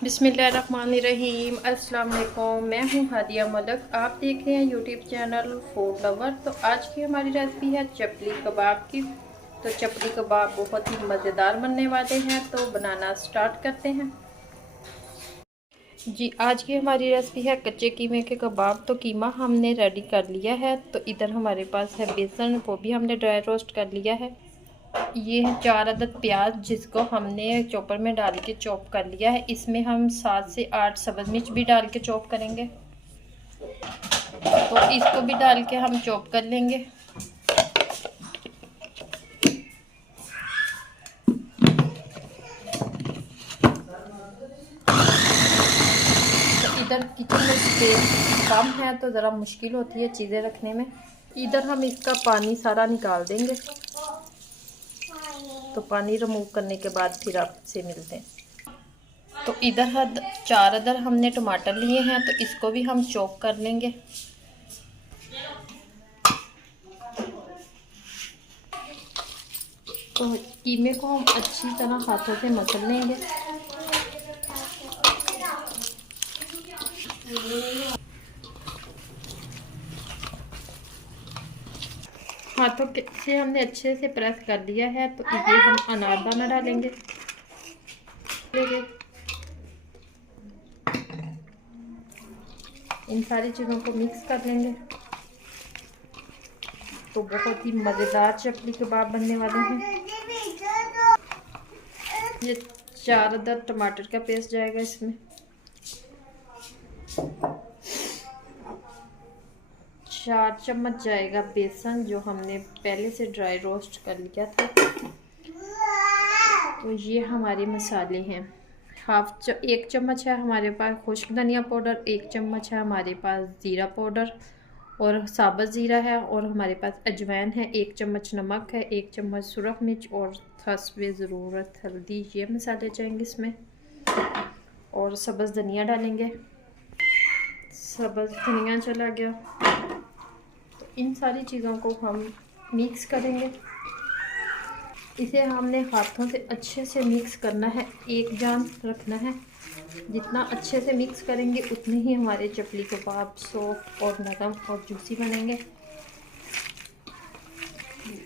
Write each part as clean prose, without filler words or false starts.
बिस्मिल्लाहिर्रहमानिर्रहीम। अस्सलाम वालेकुम। मैं हूँ हादिया मलक, आप देख रहे हैं यूट्यूब चैनल फूड लवर। तो आज की हमारी रेसिपी है चपली कबाब की। तो चपली कबाब बहुत ही मज़ेदार बनने वाले हैं, तो बनाना स्टार्ट करते हैं जी। आज की हमारी रेसिपी है कच्चे कीमे के कबाब। तो कीमा हमने रेडी कर लिया है। तो इधर हमारे पास है बेसन, वो भी हमने ड्राई रोस्ट कर लिया है। ये है 4 अदद प्याज, जिसको हमने चॉपर में डाल के चॉप कर लिया है। इसमें हम 7 से 8 सब्ज़ मिर्च भी डाल के चॉप करेंगे, तो इसको भी डाल के हम चॉप कर लेंगे। तो इधर किचन में स्पेस कम है, तो ज़रा मुश्किल होती है चीज़ें रखने में। इधर हम इसका पानी सारा निकाल देंगे। तो पानी रिमूव करने के बाद फिर आपसे मिलते हैं। तो इधर 4 अदर हमने टमाटर लिए हैं, तो इसको भी हम चॉप कर लेंगे। तो कीमे को हम अच्छी तरह हाथों से मसल लेंगे। हाथों से हमने अच्छे से प्रेस कर लिया है। तो ये हम अनारदाना डालेंगे। इन सारी चीज़ों को मिक्स कर लेंगे। तो बहुत ही मज़ेदार चपली कबाब बनने वाले हैं। ये 4 अदद टमाटर का पेस्ट जाएगा इसमें। 4 चम्मच जाएगा बेसन, जो हमने पहले से ड्राई रोस्ट कर लिया था। तो ये हमारे मसाले हैं। 1 चम्मच है हमारे पास खुश्क धनिया पाउडर, 1 चम्मच है हमारे पास ज़ीरा पाउडर और साबुत ज़ीरा है, और हमारे पास अजवाइन है, 1 चम्मच नमक है, 1 चम्मच सुरख मिर्च और हस्बे ज़रूरत हल्दी। ये मसाले जाएंगे इसमें। और सब्ज़ धनिया डालेंगे। सब्ज़ धनिया चला गया। तो इन सारी चीज़ों को हम मिक्स करेंगे। इसे हमने हाथों से अच्छे से मिक्स करना है, एक जान रखना है। जितना अच्छे से मिक्स करेंगे उतने ही हमारे चपली कबाब सॉफ्ट और नरम और जूसी बनेंगे।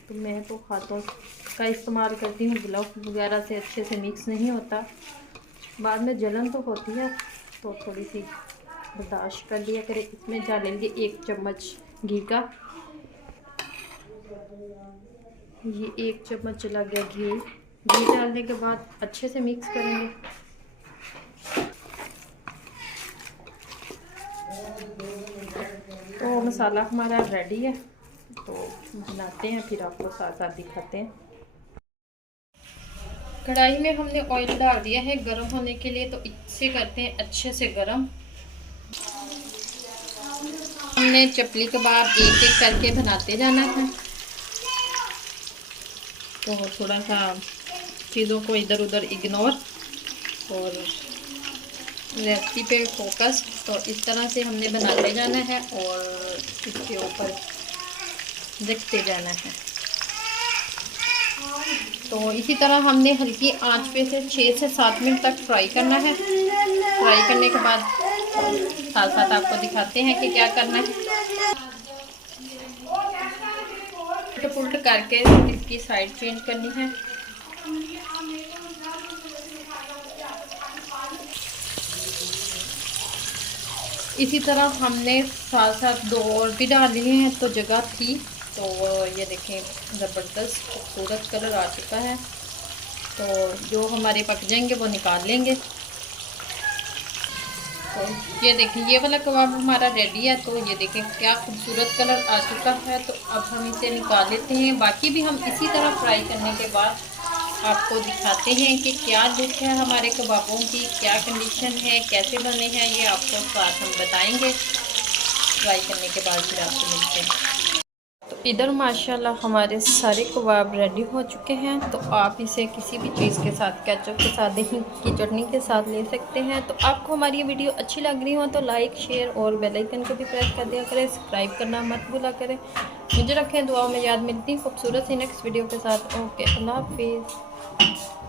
तो मैं तो हाथों का इस्तेमाल करती हूँ, ग्लव वगैरह से अच्छे से मिक्स नहीं होता। बाद में जलन तो होती है, तो थोड़ी सी बर्दाश्त कर लिया करें। इसमें डालेंगे 1 चम्मच घी का। ये 1 चम्मच चला गया घी। घी डालने के बाद अच्छे से मिक्स करेंगे। तो मसाला हमारा रेडी है, तो बनाते हैं, फिर आपको साथ साथ दिखाते हैं। कढ़ाई में हमने ऑयल डाल दिया है गरम होने के लिए, तो इसे करते हैं अच्छे से गरम। हमने चपली कबाब एक एक करके बनाते जाना है। तो थोड़ा सा चीज़ों को इधर उधर इग्नोर और रेसिपी पे फोकस। तो इस तरह से हमने बनाते जाना है और इसके ऊपर रखते जाना है। तो इसी तरह हमने हल्की आंच पे से 6 से 7 मिनट तक फ्राई करना है। फ्राई करने के बाद साथ साथ आपको दिखाते हैं कि क्या करना है। उल्ट करके इसकी साइड चेंज करनी है। इसी तरह हमने साथ साथ 2 और भी डाल लिए हैं, तो जगह थी। तो ये देखें, ज़बरदस्त खूबसूरत कलर आ चुका है। तो जो हमारे पक जाएंगे वो निकाल लेंगे। तो ये देखें, ये वाला कबाब हमारा रेडी है। तो ये देखें क्या खूबसूरत कलर आ चुका है। तो अब हम इसे निकाल लेते हैं। बाकी भी हम इसी तरह फ्राई करने के बाद आपको दिखाते हैं कि क्या लुक है हमारे कबाबों की, क्या कंडीशन है, कैसे बने हैं। ये आपको साथ हम बताएंगे फ्राई करने के बाद, फिर आपसे मिलते हैं। तो इधर माशाल्लाह हमारे सारे कबाब रेडी हो चुके हैं। तो आप इसे किसी भी चीज़ के साथ, केचप के साथ, दही की चटनी के साथ ले सकते हैं। तो आपको हमारी ये वीडियो अच्छी लग रही हो तो लाइक, शेयर और बेल आइकन को भी प्रेस कर दिया करें। सब्सक्राइब करना मत भूला करें। मुझे रखें दुआओं में याद। मिलती खूबसूरत सी नेक्स्ट वीडियो के साथ। ओके, अल्लाह हाफिज़।